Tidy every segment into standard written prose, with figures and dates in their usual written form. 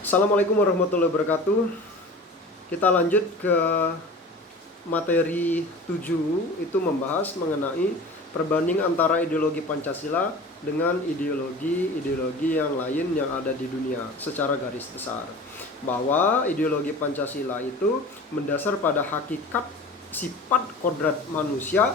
Assalamualaikum warahmatullahi wabarakatuh. Kita lanjut ke materi 7, itu membahas mengenai perbandingan antara ideologi Pancasila dengan ideologi yang lain yang ada di dunia secara garis besar. Bahwa ideologi Pancasila itu mendasar pada hakikat sifat kodrat manusia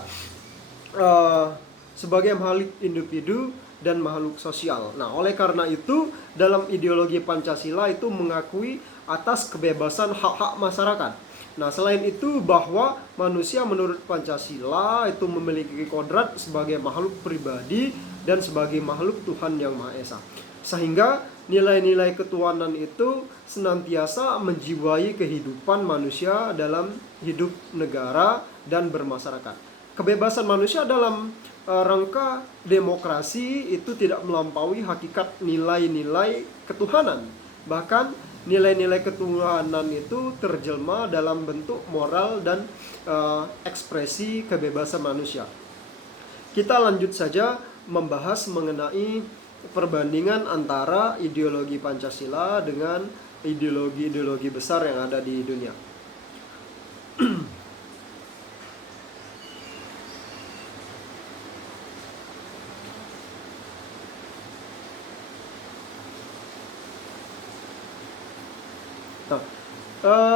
sebagai makhluk individu dan makhluk sosial. Nah, oleh karena itu dalam ideologi Pancasila itu mengakui atas kebebasan hak-hak masyarakat. Nah, selain itu bahwa manusia menurut Pancasila itu memiliki kodrat sebagai makhluk pribadi dan sebagai makhluk Tuhan Yang Maha Esa. Sehingga nilai-nilai ketuhanan itu senantiasa menjiwai kehidupan manusia dalam hidup negara dan bermasyarakat. Kebebasan manusia dalam rangka demokrasi itu tidak melampaui hakikat nilai-nilai ketuhanan. Bahkan nilai-nilai ketuhanan itu terjelma dalam bentuk moral dan ekspresi kebebasan manusia. Kita lanjut saja membahas mengenai perbandingan antara ideologi Pancasila dengan ideologi-ideologi besar yang ada di dunia.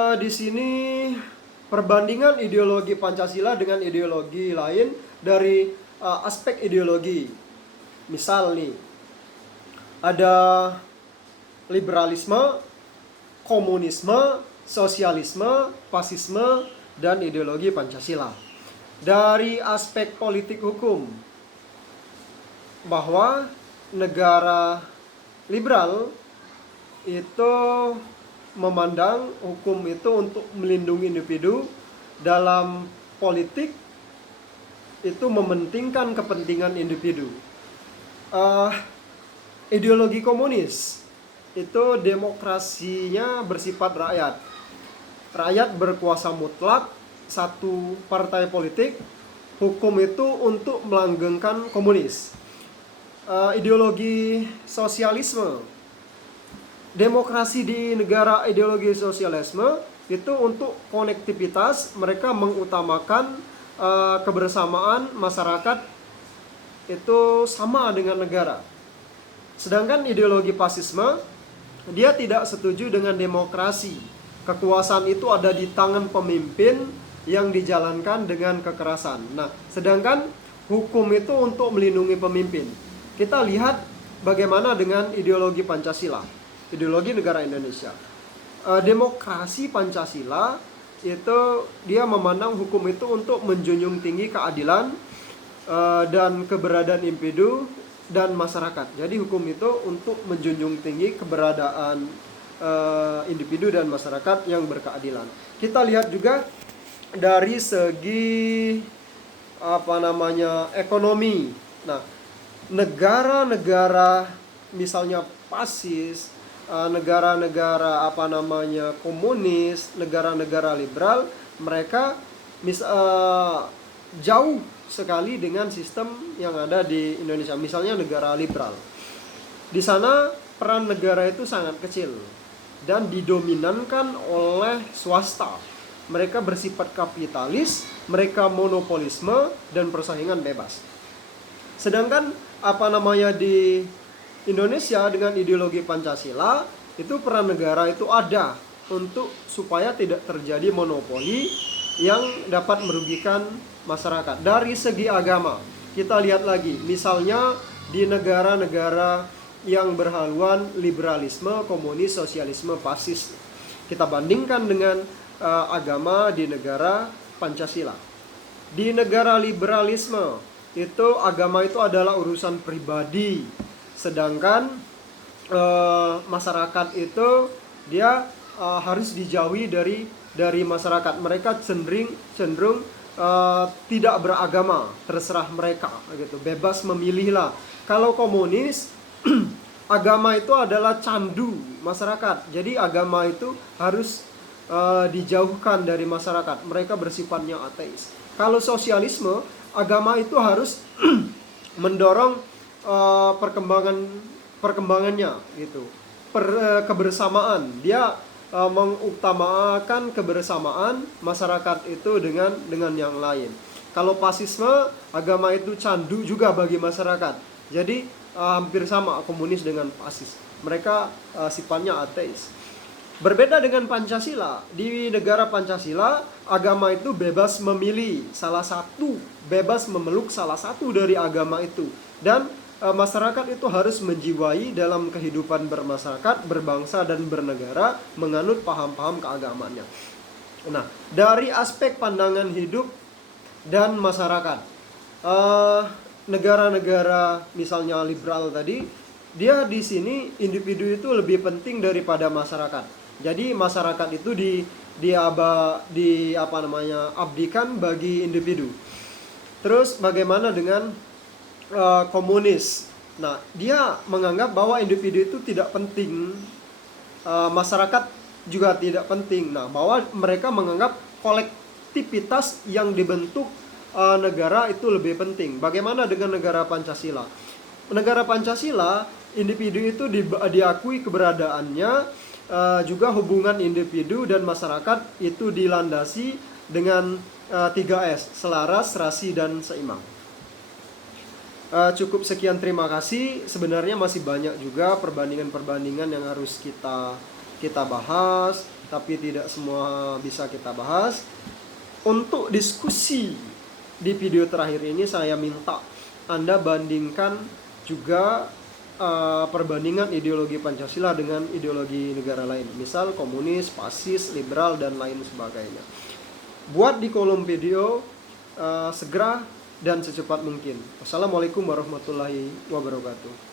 Di sini perbandingan ideologi Pancasila dengan ideologi lain dari aspek ideologi. Misal nih, ada liberalisme, komunisme, sosialisme, fasisme, dan ideologi Pancasila. Dari aspek politik hukum, bahwa negara liberal itu memandang hukum itu untuk melindungi individu. Dalam politik itu mementingkan kepentingan individu. Ideologi komunis itu demokrasinya bersifat rakyat. Rakyat berkuasa mutlak, satu partai politik, hukum itu untuk melanggengkan komunis. Ideologi sosialisme, demokrasi di negara ideologi sosialisme itu untuk konektivitas, mereka mengutamakan kebersamaan masyarakat itu sama dengan negara. Sedangkan ideologi fasisme, dia tidak setuju dengan demokrasi. Kekuasaan itu ada di tangan pemimpin yang dijalankan dengan kekerasan. Nah, sedangkan hukum itu untuk melindungi pemimpin. Kita lihat bagaimana dengan ideologi Pancasila, ideologi negara Indonesia. Demokrasi Pancasila itu dia memandang hukum itu untuk menjunjung tinggi keadilan dan keberadaan individu dan masyarakat. Jadi hukum itu untuk menjunjung tinggi keberadaan individu dan masyarakat yang berkeadilan. Kita lihat juga dari segi ekonomi. Nah, negara-negara misalnya fasis, negara-negara komunis, negara-negara liberal, mereka jauh sekali dengan sistem yang ada di Indonesia. Misalnya negara liberal, di sana peran negara itu sangat kecil dan didominankan oleh swasta. Mereka bersifat kapitalis, mereka monopolisme dan persaingan bebas. Sedangkan di Indonesia dengan ideologi Pancasila itu peran negara itu ada untuk supaya tidak terjadi monopoli yang dapat merugikan masyarakat. Dari segi agama, kita lihat lagi, misalnya di negara-negara yang berhaluan liberalisme, komunis, sosialisme, fasis, kita bandingkan dengan agama di negara Pancasila. Di negara liberalisme itu agama itu adalah urusan pribadi, sedangkan masyarakat itu dia harus dijauhi dari masyarakat. Mereka cenderung tidak beragama, terserah mereka gitu, bebas memilihlah. Kalau komunis agama itu adalah candu masyarakat, jadi agama itu harus dijauhkan dari masyarakat, mereka bersifatnya ateis. Kalau sosialisme, agama itu harus mendorong perkembangannya gitu. kebersamaan. Dia mengutamakan kebersamaan masyarakat itu dengan yang lain. Kalau fasisme, agama itu candu juga bagi masyarakat. Jadi hampir sama komunis dengan fasis. Mereka sifatnya ateis. Berbeda dengan Pancasila. Di negara Pancasila, agama itu bebas memilih salah satu, bebas memeluk salah satu dari agama itu. Dan masyarakat itu harus menjiwai dalam kehidupan bermasyarakat, berbangsa dan bernegara, menganut paham-paham keagamaannya. Nah, dari aspek pandangan hidup dan masyarakat, negara-negara misalnya liberal tadi, dia di sini individu itu lebih penting daripada masyarakat. Jadi masyarakat itu abdikan bagi individu. Terus bagaimana dengan komunis? Nah, dia menganggap bahwa individu itu tidak penting, masyarakat juga tidak penting. Nah, bahwa mereka menganggap kolektivitas yang dibentuk negara itu lebih penting. Bagaimana dengan negara Pancasila? Negara Pancasila, individu itu diakui keberadaannya, juga hubungan individu dan masyarakat itu dilandasi dengan 3S, selaras, serasi, dan seimbang. Cukup sekian, terima kasih. Sebenarnya masih banyak juga perbandingan-perbandingan yang harus kita bahas, tapi tidak semua bisa kita bahas. Untuk diskusi di video terakhir ini, saya minta Anda bandingkan juga perbandingan ideologi Pancasila dengan ideologi negara lain, misal komunis, fasis, liberal, dan lain sebagainya. Buat di kolom video segera dan secepat mungkin. Wassalamualaikum warahmatullahi wabarakatuh.